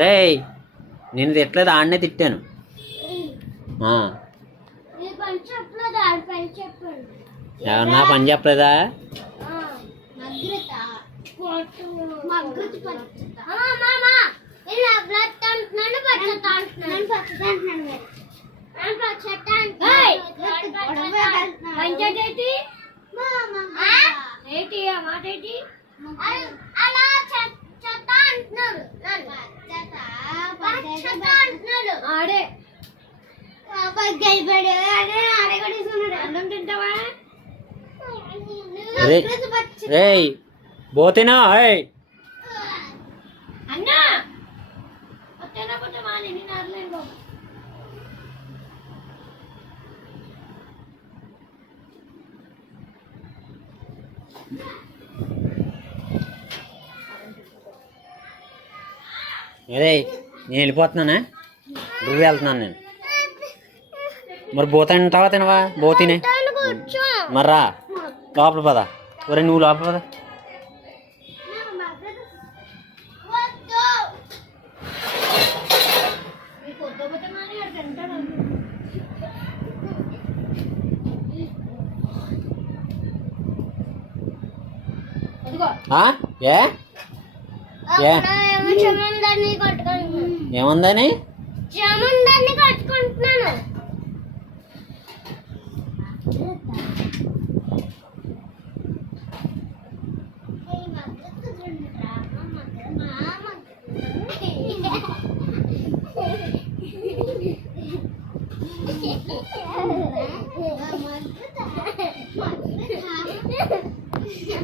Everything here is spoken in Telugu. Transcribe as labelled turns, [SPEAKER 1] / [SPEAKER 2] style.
[SPEAKER 1] రేయ్ నేను తిట్టలేదు ఆడనే తిట్టాను. ఆ, ఏమన్నా పని చెప్పలేదా?
[SPEAKER 2] ఏంటి? ఆ? మాట ఏంటి?
[SPEAKER 3] అలా చెత్త అంటున్నాడు. చెత్త అంటున్నాడు.
[SPEAKER 2] ఆడే.
[SPEAKER 3] అదే ఆడే కూడా
[SPEAKER 2] అన్నం తింటావా?
[SPEAKER 1] రే పోతేనా
[SPEAKER 2] కొంచెం మా నేను
[SPEAKER 1] వెళ్ళిపోతున్నానా నువ్వు వెళ్తున్నాను నేను మరి పోతాంటావా తినవా పోతీనే మరి రా లోపల పద ఒరే నువ్వు లోపల పద ఏ? ఏ? ఏముందని?
[SPEAKER 3] చెమందాన్ని కట్టుకుంటున్నాను.